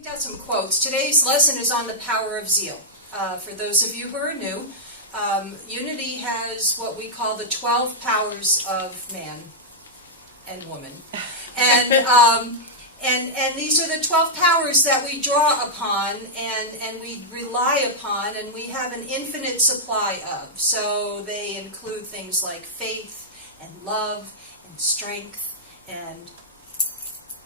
picked out some quotes. Today's lesson is on the power of zeal. For those of you who are new, Unity has what we call the 12 powers of man and woman. And these are the 12 powers that we draw upon and we rely upon, and we have an infinite supply of. So they include things like faith and love and strength and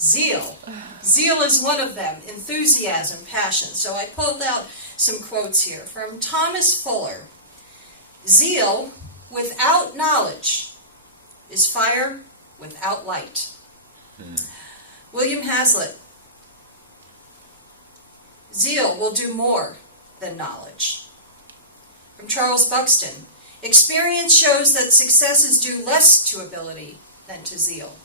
zeal. Zeal is one of them. Enthusiasm, passion. So I pulled out some quotes here from Thomas Fuller. Zeal without knowledge is fire without light. William Hazlitt. Zeal will do more than knowledge. From Charles Buxton. Experience shows that success is due less to ability than to zeal.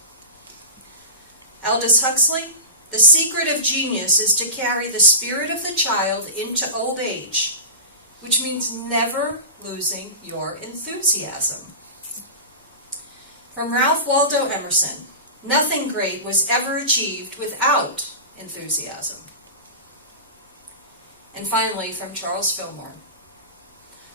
Aldous Huxley. The secret of genius is to carry the spirit of the child into old age, which means never losing your enthusiasm. From Ralph Waldo Emerson. Nothing great was ever achieved without enthusiasm. And finally, from Charles Fillmore.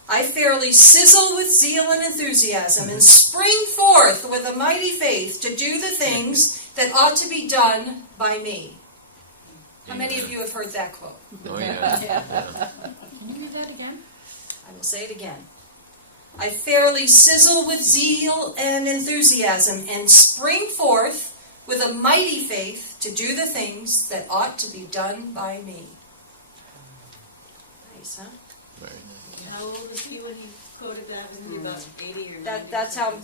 I fairly sizzle with zeal and enthusiasm and spring forth with a mighty faith to do the things that ought to be done by me. How many of you have heard that quote? Oh, yeah. Can you read that again? I will say it again. I fairly sizzle with zeal and enthusiasm and spring forth with a mighty faith to do the things that ought to be done by me. Nice, huh? Right. How old was he when he quoted that? Was he about 80 or 90? That's how I'm...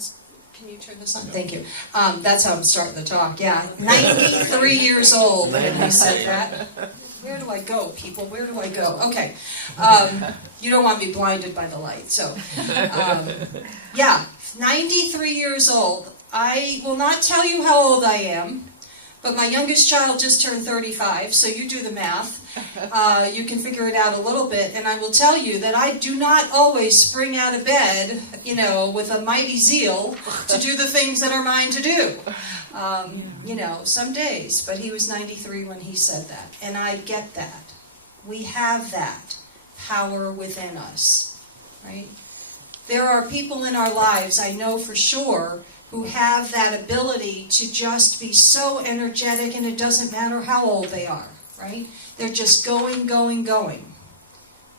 Can you turn this on? Thank you. That's how I'm starting the talk. Yeah, 93 years old when he said that. Where do I go, people? Where do I go? Okay. You don't want me blinded by the light. So, yeah, 93 years old. I will not tell you how old I am, but my youngest child just turned 35, so you do the math. You can figure it out a little bit, and I will tell you that I do not always spring out of bed, with a mighty zeal to do the things that are mine to do. Some days, but he was 93 when he said that, and I get that. We have that power within us, right? There are people in our lives, I know for sure, who have that ability to just be so energetic, and it doesn't matter how old they are, right? They're just going, going, going.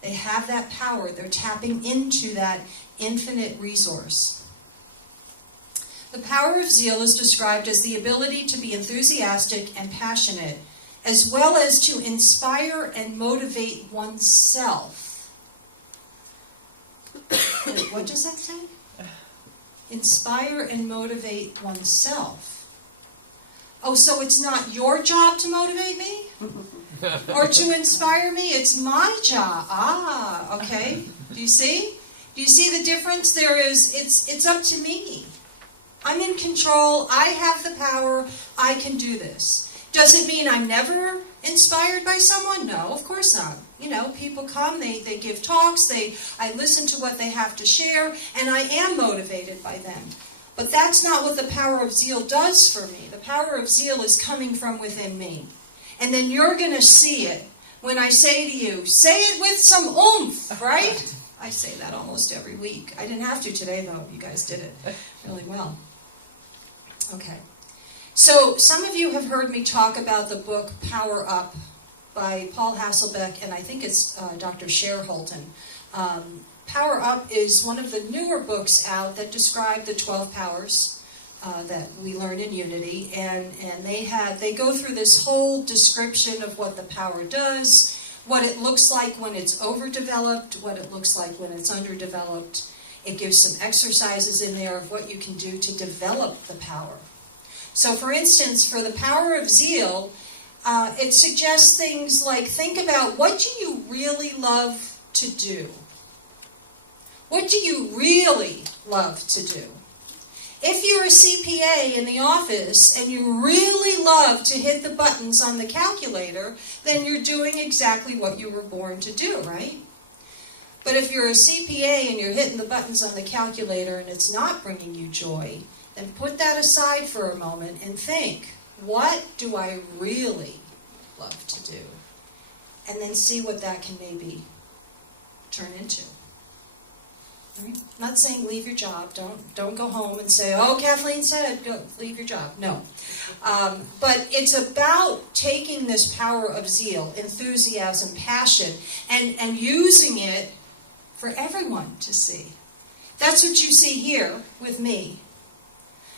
They have that power. They're tapping into that infinite resource. The power of zeal is described as the ability to be enthusiastic and passionate, as well as to inspire and motivate oneself. What does that say? Inspire and motivate oneself. Oh, so it's not your job to motivate me? Or to inspire me? It's my job. Ah, okay. Do you see? Do you see the difference? It's up to me. I'm in control. I have the power. I can do this. Does it mean I'm never inspired by someone? No, of course not. People come, they give talks, I listen to what they have to share, and I am motivated by them. But that's not what the power of zeal does for me. The power of zeal is coming from within me. And then you're going to see it when I say to you, say it with some oomph, right? I say that almost every week. I didn't have to today, though. You guys did it really well. Okay. So some of you have heard me talk about the book Power Up by Paul Hasselbeck, and I think it's Dr. Cher Holton. Power Up is one of the newer books out that describe the 12 powers that we learn in Unity, and they go through this whole description of what the power does, what it looks like when it's overdeveloped, what it looks like when it's underdeveloped. It gives some exercises in there of what you can do to develop the power. So for instance, for the power of zeal, it suggests things like, think about, what do you really love to do? What do you really love to do? If you're a CPA in the office and you really love to hit the buttons on the calculator, then you're doing exactly what you were born to do, right? But if you're a CPA and you're hitting the buttons on the calculator and it's not bringing you joy, then put that aside for a moment and think, what do I really love to do? and then see what that can maybe turn into. Right? I'm not saying leave your job. Don't go home and say, oh, Kathleen said, go leave your job. No. But it's about taking this power of zeal, enthusiasm, passion, and using it for everyone to see. That's what you see here with me.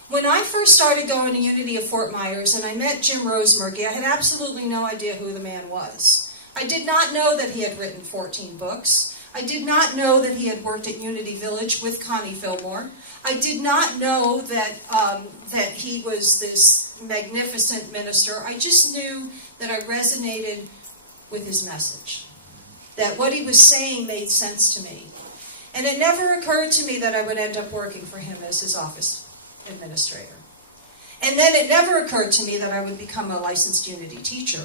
When I first started going to Unity of Fort Myers and I met Jim Rosemergy, I had absolutely no idea who the man was. I did not know that he had written 14 books. I did not know that he had worked at Unity Village with Connie Fillmore. I did not know that that he was this magnificent minister. I just knew that I resonated with his message, that what he was saying made sense to me. And it never occurred to me that I would end up working for him as his office administrator. And then it never occurred to me that I would become a licensed Unity teacher.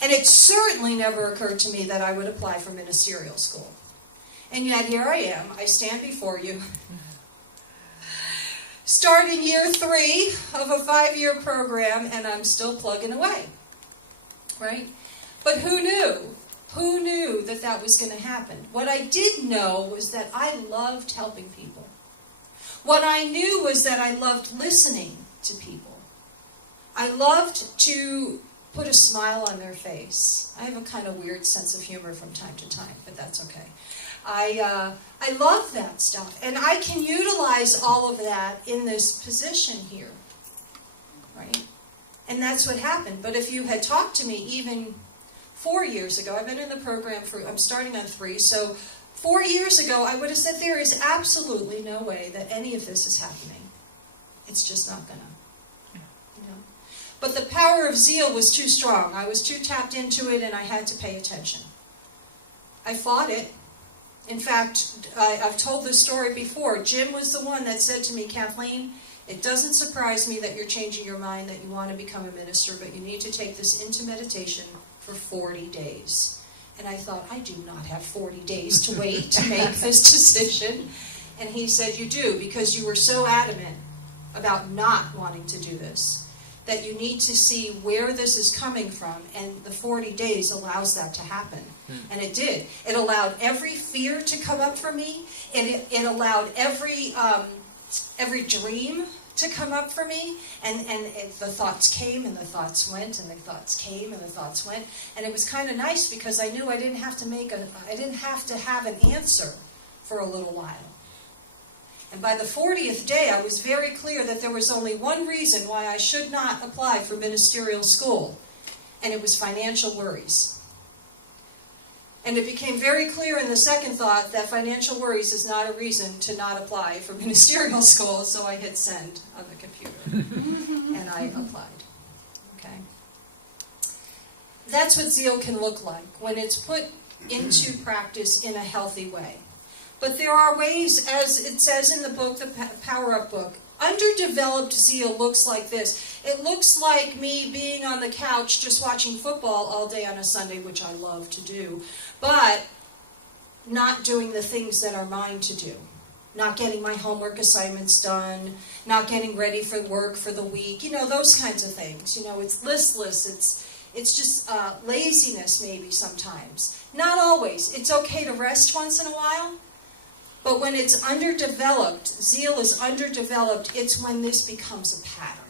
And it certainly never occurred to me that I would apply for ministerial school. And yet here I am, I stand before you, starting year 3 of a 5-year program, and I'm still plugging away, right? But who knew? Who knew that that was going to happen? What I did know was that I loved helping people. What I knew was that I loved listening to people. I loved to put a smile on their face. I have a kind of weird sense of humor from time to time, but that's okay. I love that stuff, and I can utilize all of that in this position here, right? And that's what happened. But if you had talked to me even 4 years ago, I've been in the program I'm starting on 3, so 4 years ago I would have said there is absolutely no way that any of this is happening. It's just not gonna. But the power of zeal was too strong. I was too tapped into it, and I had to pay attention. I fought it. In fact, I've told this story before. Jim was the one that said to me, Kathleen, it doesn't surprise me that you're changing your mind, that you want to become a minister, but you need to take this into meditation for 40 days. And I thought, I do not have 40 days to wait to make this decision. And he said, you do, because you were so adamant about not wanting to do this, that you need to see where this is coming from, and the 40 days allows that to happen. And it did. It allowed every fear to come up for me, and it allowed every dream to come up for me, and the thoughts came, and the thoughts went, and the thoughts came, and the thoughts went, and it was kind of nice because I knew I didn't have to have an answer for a little while. And by the 40th day, I was very clear that there was only one reason why I should not apply for ministerial school, and it was financial worries. And it became very clear in the second thought that financial worries is not a reason to not apply for ministerial school, so I hit send on the computer, and I applied. Okay? That's what zeal can look like when it's put into practice in a healthy way. But there are ways, as it says in the book, the Power Up book, underdeveloped zeal looks like this. It looks like me being on the couch just watching football all day on a Sunday, which I love to do, but not doing the things that are mine to do. Not getting my homework assignments done, not getting ready for work for the week, those kinds of things. It's listless, it's just laziness maybe sometimes. Not always. It's okay to rest once in a while. But when it's underdeveloped, zeal is underdeveloped, it's when this becomes a pattern.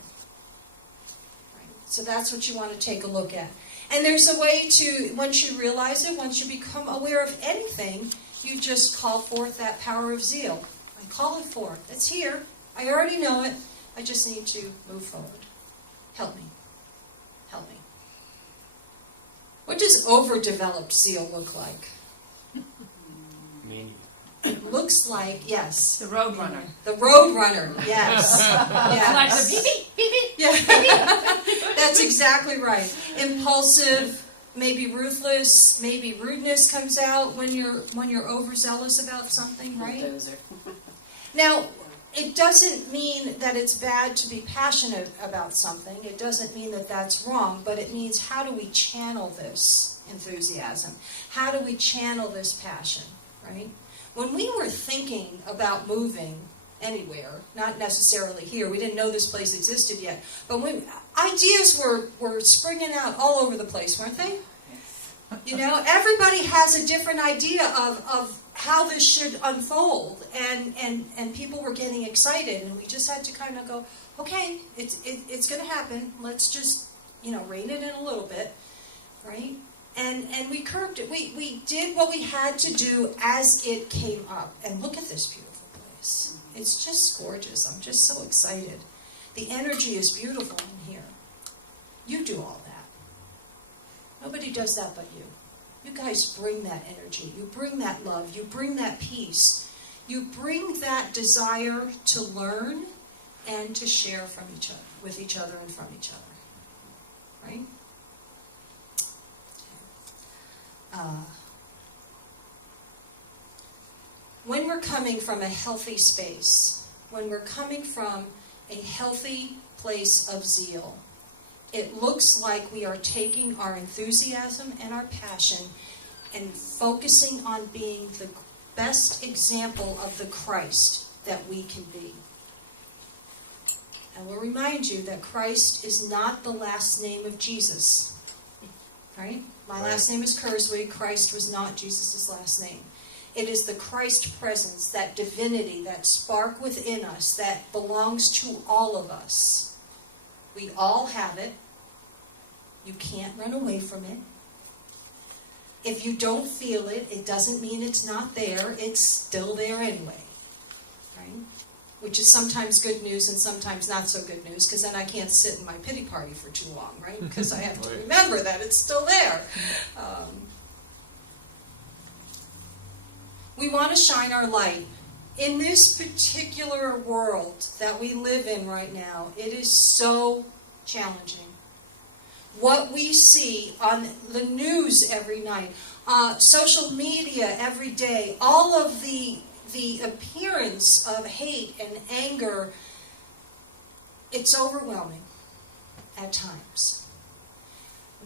Right? So that's what you want to take a look at. And there's a way to, once you realize it, once you become aware of anything, you just call forth that power of zeal. I call it forth. It's here. I already know it. I just need to move forward. Help me. Help me. What does overdeveloped zeal look like? It looks like, yes. The road runner. The road runner, yes. Yes. Like the beep, beep, beep, beep. Yeah. That's exactly right. Impulsive, maybe ruthless, maybe rudeness comes out when you're overzealous about something, right? Now, it doesn't mean that it's bad to be passionate about something. It doesn't mean that that's wrong, but it means how do we channel this enthusiasm? How do we channel this passion, right? When we were thinking about moving anywhere, not necessarily here, we didn't know this place existed yet, but ideas were springing out all over the place, weren't they? You know, everybody has a different idea of how this should unfold, and people were getting excited, and we just had to kind of go, okay, it's going to happen. Let's just, rein it in a little bit, right? And we curbed it. We did what we had to do as it came up. And look at this beautiful place. It's just gorgeous. I'm just so excited. The energy is beautiful in here. You do all that. Nobody does that but you. You guys bring that energy. You bring that love. You bring that peace. You bring that desire to learn and to share from each other, with each other and from each other. Right? When we're coming from a healthy space, when we're coming from a healthy place of zeal, it looks like we are taking our enthusiasm and our passion and focusing on being the best example of the Christ that we can be. I will remind you that Christ is not the last name of Jesus. Right? My last name is Kerswig. Christ was not Jesus' last name. It is the Christ presence, that divinity, that spark within us that belongs to all of us. We all have it. You can't run away from it. If you don't feel it, it doesn't mean it's not there. It's still there anyway. Right? Which is sometimes good news and sometimes not so good news, because then I can't sit in my pity party for too long, right? Because I have to remember that it's still there. We want to shine our light. In this particular world that we live in right now, it is so challenging. What we see on the news every night, social media every day, all of the appearance of hate and anger, it's overwhelming at times.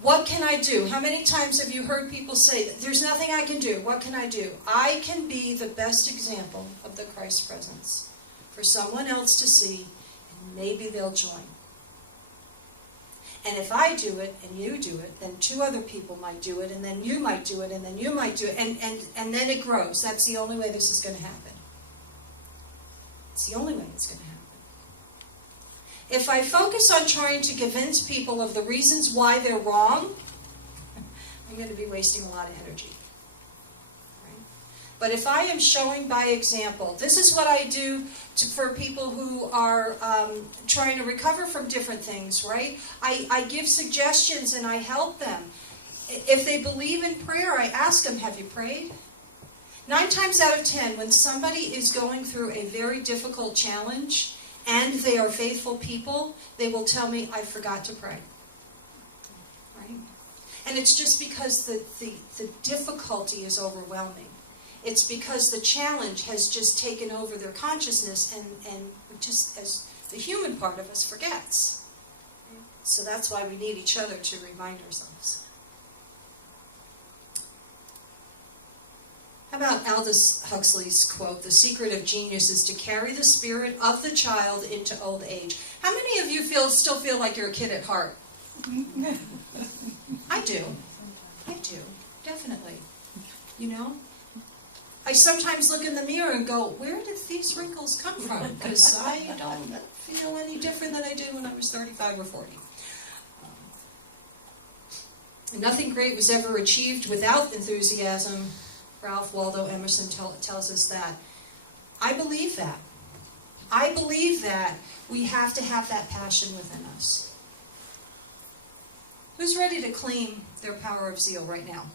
What can I do? How many times have you heard people say, there's nothing I can do? What can I do? I can be the best example of the Christ presence for someone else to see, and maybe they'll join. And if I do it and you do it, then two other people might do it, and then you might do it, and then you might do it, and then it grows. That's the only way this is going to happen. It's the only way it's going to happen. If I focus on trying to convince people of the reasons why they're wrong, I'm going to be wasting a lot of energy. Right? But if I am showing by example, this is what I do for people who are trying to recover from different things, right? I give suggestions and I help them. If they believe in prayer, I ask them, have you prayed? 9 times out of 10, when somebody is going through a very difficult challenge and they are faithful people, they will tell me, I forgot to pray. Right? And it's just because the difficulty is overwhelming. It's because the challenge has just taken over their consciousness, and just as the human part of us forgets. So that's why we need each other to remind ourselves. How about Aldous Huxley's quote, the secret of genius is to carry the spirit of the child into old age. How many of you still feel like you're a kid at heart? I do. I do. Definitely. You know? I sometimes look in the mirror and go, where did these wrinkles come from? Because I don't feel any different than I did when I was 35 or 40. Nothing great was ever achieved without enthusiasm. Ralph Waldo Emerson tells us that. I believe that. I believe that we have to have that passion within us. Who's ready to claim their power of zeal right now?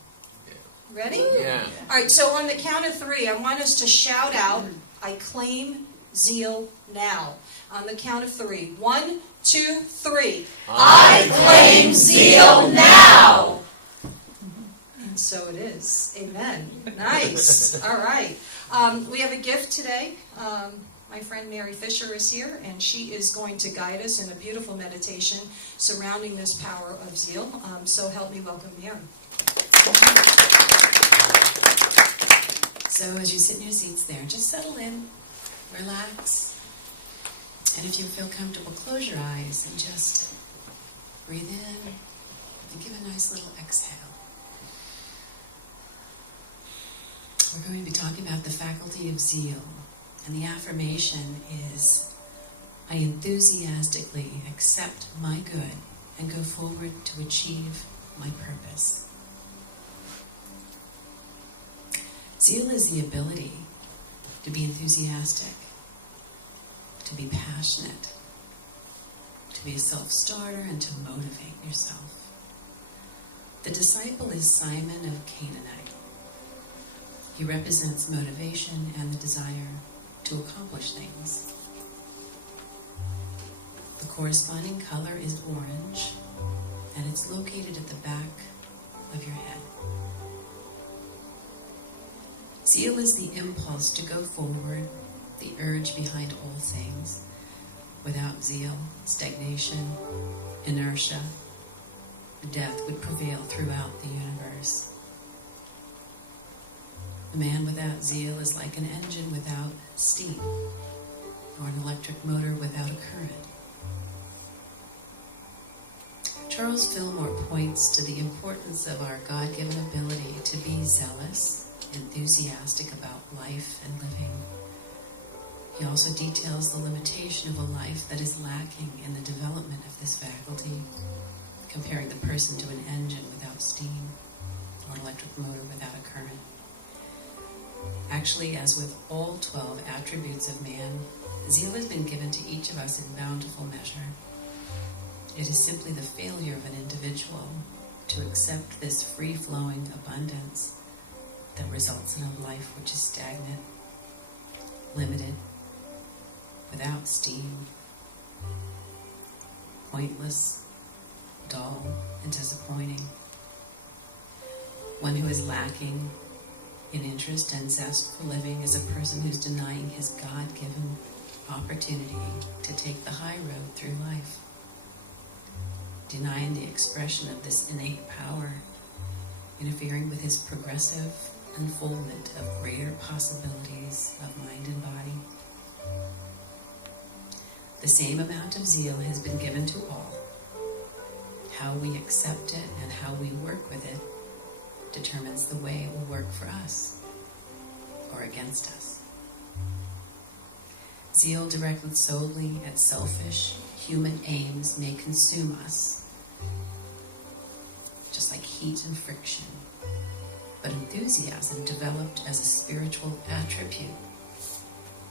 Ready? Yeah. All right, so on the count of 3, I want us to shout out, I claim zeal now. On the count of 3. 1, 2, 3. I claim zeal now. And so it is. Amen. Nice. All right. We have a gift today. My friend Mary Fisher is here, and she is going to guide us in a beautiful meditation surrounding this power of zeal. So help me welcome Mary. So as you sit in your seats there, just settle in, relax, and if you feel comfortable, close your eyes and just breathe in and give a nice little exhale. We're going to be talking about the faculty of zeal, and the affirmation is, I enthusiastically accept my good and go forward to achieve my purpose. Zeal is the ability to be enthusiastic, to be passionate, to be a self-starter, and to motivate yourself. The disciple is Simon of Canaanite. He represents motivation and the desire to accomplish things. The corresponding color is orange, and it's located at the back of your head. Zeal is the impulse to go forward, the urge behind all things. Without zeal, stagnation, inertia, death would prevail throughout the universe. A man without zeal is like an engine without steam, or an electric motor without a current. Charles Fillmore points to the importance of our God-given ability to be zealous, enthusiastic about life and living. He also details the limitation of a life that is lacking in the development of this faculty, comparing the person to an engine without steam, or an electric motor without a current. Actually, as with all 12 attributes of man, zeal has been given to each of us in bountiful measure. It is simply the failure of an individual to accept this free-flowing abundance that results in a life which is stagnant, limited, without steam, pointless, dull, and disappointing. One who is lacking in interest and zest for living is a person who's denying his God-given opportunity to take the high road through life, denying the expression of this innate power, interfering with his progressive unfoldment of greater possibilities of mind and body. The same amount of zeal has been given to all. How we accept it and how we work with it determines the way it will work for us or against us. Zeal directed solely at selfish human aims may consume us, just like heat and friction. But enthusiasm, developed as a spiritual attribute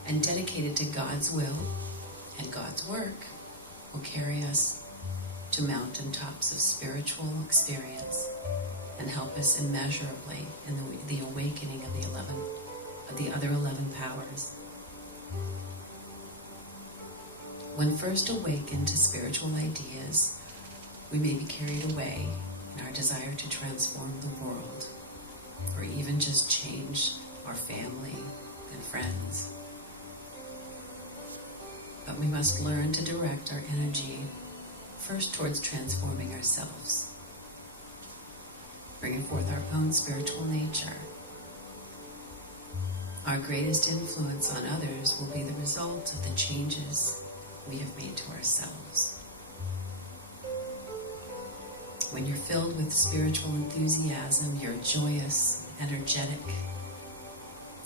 and dedicated to God's will and God's work, will carry us to mountaintops of spiritual experience and help us immeasurably in the awakening of the other 11 powers. When first awakened to spiritual ideas, we may be carried away in our desire to transform the world, or even just change our family and friends. But we must learn to direct our energy first towards transforming ourselves, bringing forth our own spiritual nature. Our greatest influence on others will be the result of the changes we have made to ourselves. When you're filled with spiritual enthusiasm, you're joyous, energetic.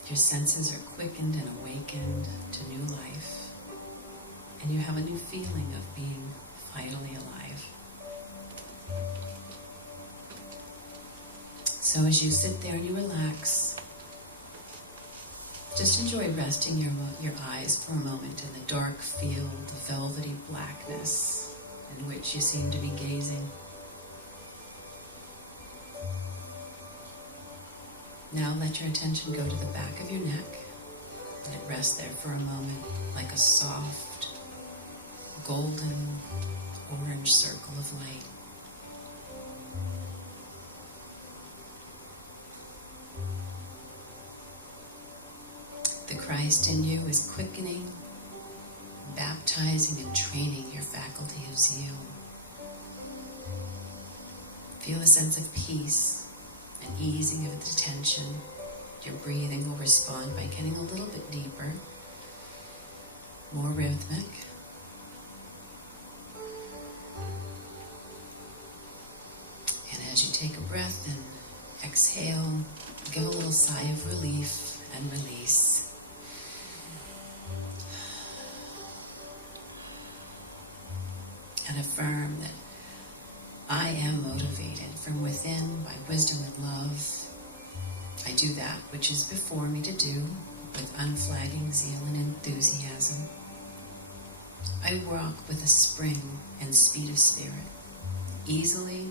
Your senses are quickened and awakened to new life, and you have a new feeling of being vitally alive. So as you sit there and you relax, just enjoy resting your eyes for a moment in the dark field, the velvety blackness in which you seem to be gazing. Now let your attention go to the back of your neck, and it rests there for a moment like a soft, golden, orange circle of light. The Christ in you is quickening, baptizing, and training your faculty of zeal. Feel a sense of peace, an easing of the tension. Your breathing will respond by getting a little bit deeper, more rhythmic. And as you take a breath in Exhale, give a little sigh of relief and release. And affirm that I am motivated from within by wisdom and love. I do that which is before me to do with unflagging zeal and enthusiasm. I walk with a spring and speed of spirit, easily,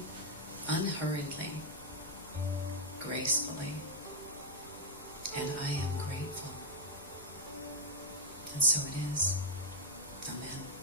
unhurriedly, gracefully, and I am grateful. And so it is. Amen.